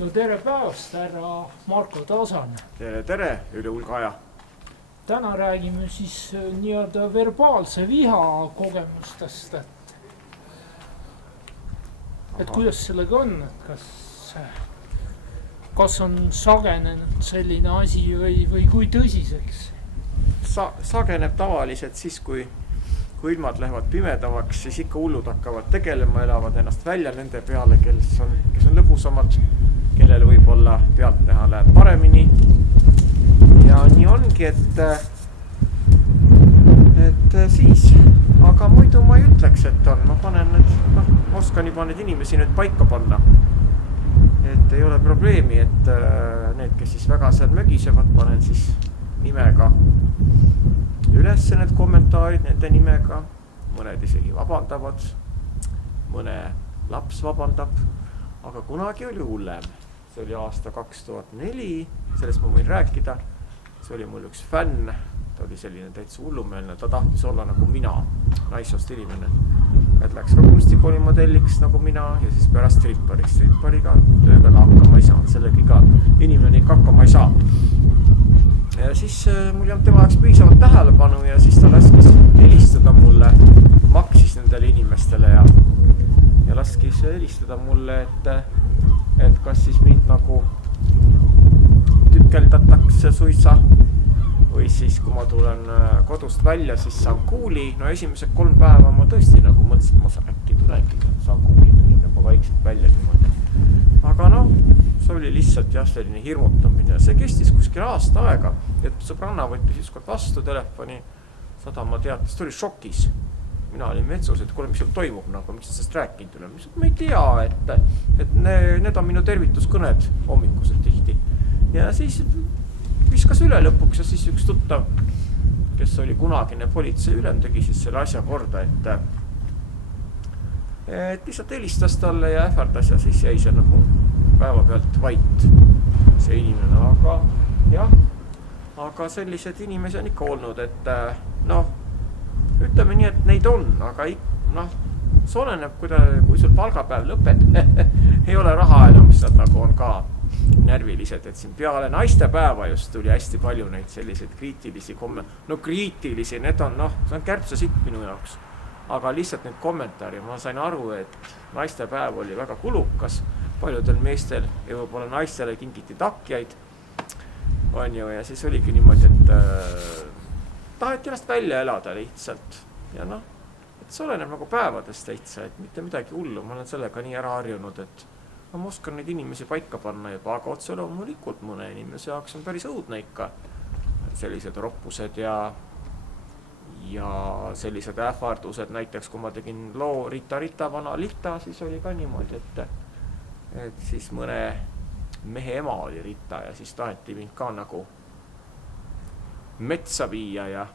No tere päevast, härra Marko Tasan. Tere, Üle-Ulgaja. Täna räägime siis nii-öelda verbaalse viha kogemustest, et kuidas sellega on, et kas on sagenenud selline asi või kui tõsiseks? Sageneb tavaliselt siis, kui ilmad lähevad pimedavaks, siis ikka hullud hakkavad tegelema, elavad ennast välja nende peale, kes on lõbusamad, kellel võib-olla pealtnäha läheb paremini. Ja nii ongi, et siis, aga muidu ma ei ütleks, et on, ma oskan juba need inimesi nüüd paika panna. Et ei ole probleemi, et need, kes siis väga seal mögisevad, panen siis nimega üles need kommentaarid nende nimega, mõned isegi vabandavad, mõne laps vabandab, aga kunagi oli hullem. See oli aasta 2004, sellest ma võin rääkida. See oli mul üks fänn, ta oli selline täitsa hullumeelne, ta tahtis olla nagu mina, naissoost inimene. Et läks ka kunstikooli modelliks nagu mina ja siis pärast strippariks. Strippariga tööga hakkama ei saanud, sellega iga inimene ikka hakkama ei saa. Ja siis mul ei olnud tema jaoks piisavalt tähelepanu ja siis ta laskis helistada mulle, maksis nendele inimestele ja laskis helistada mulle, et kas siis mind nagu tükeldatakse suisa või siis kui ma tulen kodust välja, siis saan kuuli. No esimesed 3 päeva ma tõesti nagu mõtlesin, et ma äkki tulengi, saan kuuli, tulin juba vaikselt välja niimoodi. Aga see oli lihtsalt selline hirmutamine ja see kestis kuskil aasta aega, et sõbranna võttis siis kord vastu telefoni, sadama teatas, ta oli šokis. Mina olin metsus, et kuule, mis seal toimub, mis sa sellest rääkinud üle. Ma ei tea, et need on minu tervituskõned hommikused tihti. Ja siis viskas üle lõpuks ja siis üks tuttav, kes oli kunagine politsei ülem, tegi siis selle asja korda, et lihtsalt helistas talle ja ähvardas ja siis jäi see nagu päeva pealt vait see inimene, aga sellised inimesi on ikka olnud, et ütleme nii, et neid on, aga see oleneb, kui sul palgapäev lõpeb, ei ole raha enam, mis nad nagu on ka närvilised, et siin peale naistepäeva just tuli hästi palju neid selliseid kriitilisi kriitilisi, need on, see on kärbsesitt minu jaoks. Aga lihtsalt need kommentaari, ma sain aru, et naistepäev oli väga kulukas, paljudel meestel ja võib-olla naistele kingiti takjaid, on ju, ja siis oligi niimoodi, et taheti ennast välja elada lihtsalt. Ja et see oleneb nagu päevadest täitsa, et mitte midagi hullu, ma olen sellega nii ära harjunud, et ma oskan neid inimesi paika panna juba, aga otse loomulikult mõne inimese jaoks on päris õudne ikka sellised roppused ja sellised ähvardused, näiteks kui ma tegin loo Rita, vana Rita, siis oli ka niimoodi, et siis mõne mehe ema oli Rita ja siis taheti mind ka nagu metsa viia ja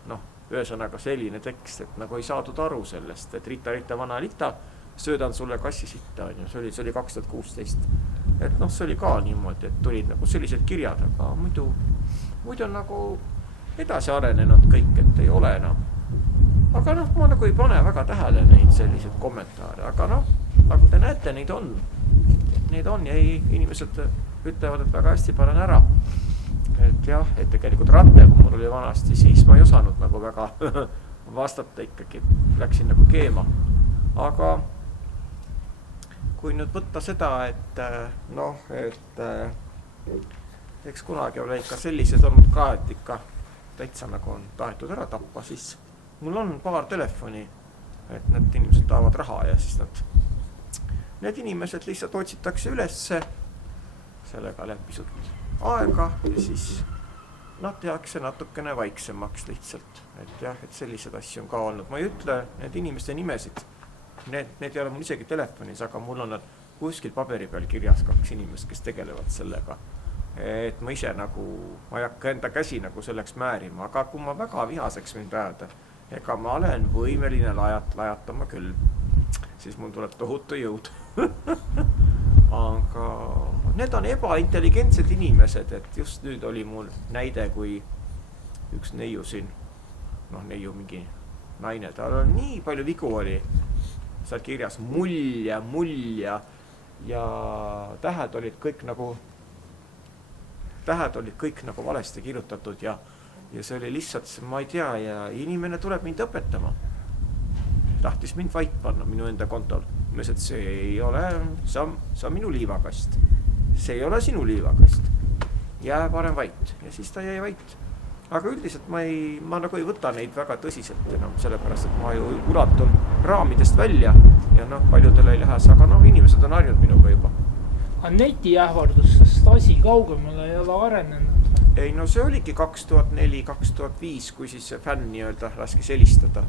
ühesõnaga selline tekst, et nagu ei saadud aru sellest, et Rita, vana Rita, söödan sulle kassisitta, see oli 2016. Et see oli ka niimoodi, et tulid nagu sellised kirjad, aga muidu on nagu edasi arenenud kõik, et ei ole enam. Aga ma nagu ei pane väga tähele neid selliseid kommentaare, aga nagu te näete, neid on ja inimesed ütlevad, et väga hästi panen ära. Et et tegelikult ratte, kui mul oli vanasti, siis ma ei osanud nagu väga vastata ikkagi, läksin nagu keema. Aga kui nüüd võtta seda, et eks kunagi ole ikka sellised olnud ka, et ikka täitsa nagu on tahetud ära tappa, siis mul on paar telefoni, et need inimesed tahavad raha ja siis need inimesed lihtsalt otsitakse ülesse, sellega läheb pisut aega ja siis nad tehakse natukene vaiksemaks lihtsalt, et sellised asju on ka olnud. Ma ei ütle need inimeste nimesid, need ei ole mul isegi telefonis, aga mul on nad kuskil paberi peal kirjas 2 inimest, kes tegelevad sellega. Et ma ise nagu, ma ei hakka enda käsi nagu selleks määrima, aga kui ma väga vihaseks võin pääda, ega ma olen võimeline lajatama küll, siis mul tuleb tohutu jõud. Aga need on ebaintelligentsed inimesed, et just nüüd oli mul näide, kui üks neiu siin, neiu mingi naine, tal on nii palju vigu oli seal kirjas, mulja, ja tähed olid kõik nagu valesti kirjutatud ja see oli lihtsalt, ma ei tea, ja inimene tuleb mind õpetama. Tahtis mind vait panna minu enda kontol. Mõnes, et see ei ole, see on minu liivakast. See ei ole sinu liivakast. Jää parem vait. Ja siis ta jäi vait. Aga üldiselt ma nagu ei võta neid väga tõsiselt enam, sellepärast, et ma ju ulatun raamidest välja ja paljudel ei lähe, aga inimesed on harjunud minuga juba. Aga netiähvardustest asi kaugemale ei ole arenenud? Ei, see oligi 2004-2005, kui siis see fänn nii-öelda laskis helistada.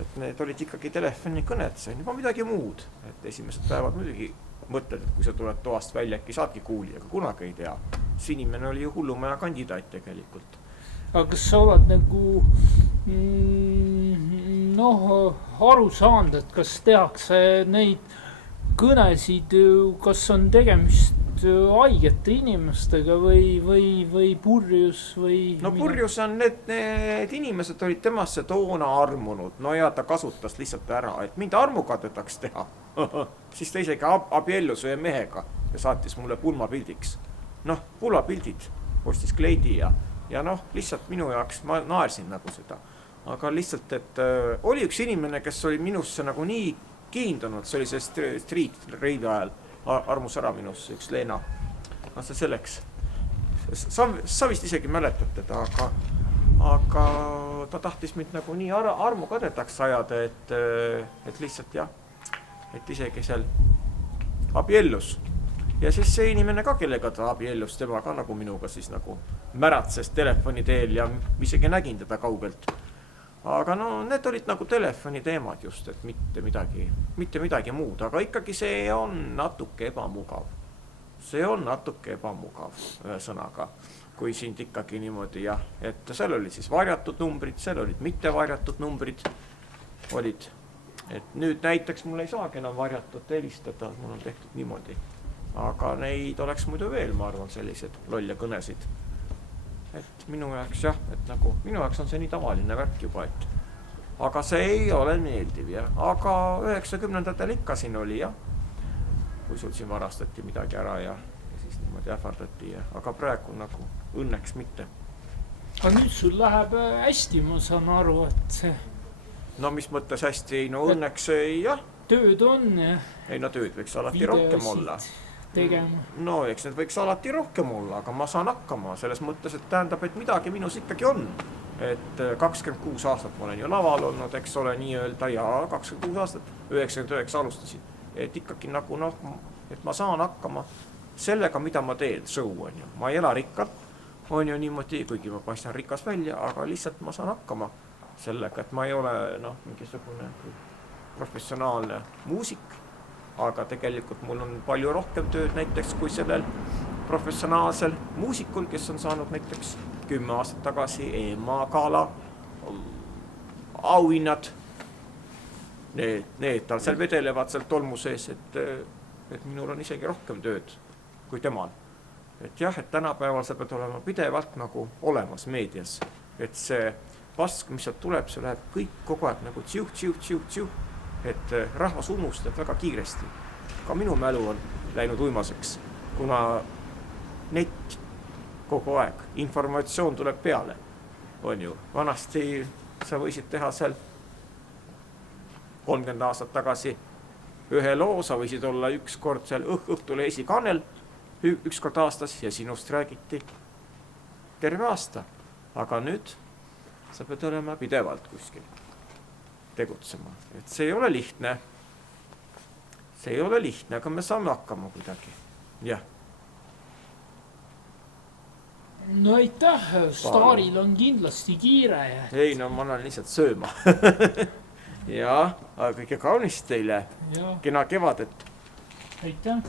Et need olid ikkagi telefonikõned, see on juba midagi muud. Et esimesed päevad muidugi mõtled, et kui sa tuled toast välja, äkki saadki kuuli, aga kunagi ei tea. See inimene oli ju hullumaja kandidaat tegelikult. Aga kas sa oled nagu aru saanud, et kas tehakse neid kõnesid, kas on tegemist haigete inimestega või purjus või... Purjus on need inimesed olid temasse toona armunud. Ja ta kasutas lihtsalt ära, et mind armukadetaks teha. Siis ta isegi abiellus ühe mehega ja saatis mulle pulmapildiks. Pulmapildid, ostis kleidi ja lihtsalt minu jaoks ma naersin nagu seda. Aga lihtsalt, et oli üks inimene, kes oli minusse nagu nii kiindunud, see oli see street reidi ajal, armus ära minusse, üks Leena. See selleks. Sa vist isegi mäletad teda, aga ta tahtis mind nagu nii armu kadetaks ajada, et lihtsalt jah, et isegi seal abiellus. Ja siis see inimene ka, kellega ta abiellus, tema ka nagu minuga siis nagu märatses telefoni teel ja isegi nägin teda kaugelt. Aga need olid nagu telefoni teemad just, et mitte midagi muud, aga ikkagi see on natuke ebamugav. See on natuke ebamugav sõnaga, kui sind ikkagi niimoodi jah, et seal olid siis varjatud numbrid, seal olid mitte varjatud numbrid olid. Et nüüd näiteks mul ei saagi enam varjatud helistada, mul on tehtud niimoodi. Aga neid oleks muidu veel, ma arvan, sellised lolle kõnesid. Et minu jaoks jah, et nagu minu jaoks on see nii tavaline värk juba, et aga see ei ole meeldiv jah, aga 90-ndatel ikka siin oli jah, kui sul siin varastati midagi ära ja siis niimoodi ähvardati ja, aga praegu nagu õnneks mitte. Aga nüüd sul läheb hästi, ma saan aru, et see... mis mõttes hästi, õnneks jah. Tööd on ja... Ei, tööd võiks alati rohkem olla. Tegema. Eks need võiks alati rohkem olla, aga ma saan hakkama selles mõttes, et tähendab, et midagi minus ikkagi on. Et 26 aastat ma olen ju laval olnud, eks ole nii-öelda ja 26 aastat, 99 alustasin. Et ikkagi nagu et ma saan hakkama sellega, mida ma teen, show on ju. Ma ei ela rikkalt, on ju niimoodi, kuigi ma paistan rikas välja, aga lihtsalt ma saan hakkama sellega, et ma ei ole mingisugune professionaalne muusik. Aga tegelikult mul on palju rohkem tööd näiteks kui sellel professionaalsel muusikul, kes on saanud näiteks 10 aastat tagasi EMA gala auhinnad. Need tal seal vedelevad seal tolmu sees, et minul on isegi rohkem tööd kui temal. Et jah, et tänapäeval sa pead olema pidevalt nagu olemas meedias. Et see pask, mis sealt tuleb, see läheb kõik kogu aeg nagu tšiuh. Et rahvas unustab väga kiiresti. Ka minu mälu on läinud uimaseks, kuna net kogu aeg, informatsioon tuleb peale, on ju. Vanasti sa võisid teha seal 30 aastat tagasi ühe loo, sa võisid olla üks kord seal õhtule esikanel, üks kord aastas ja sinust räägiti terve aasta. Aga nüüd sa pead olema pidevalt kuskil tegutsema. Et see ei ole lihtne. See ei ole lihtne, aga me saame hakkama kuidagi. Jah. Aitäh, staaril on kindlasti kiire. Ei, ma olen lihtsalt sööma. Ja, aga kõige kaunist teile. Kena kevadet. Aitäh.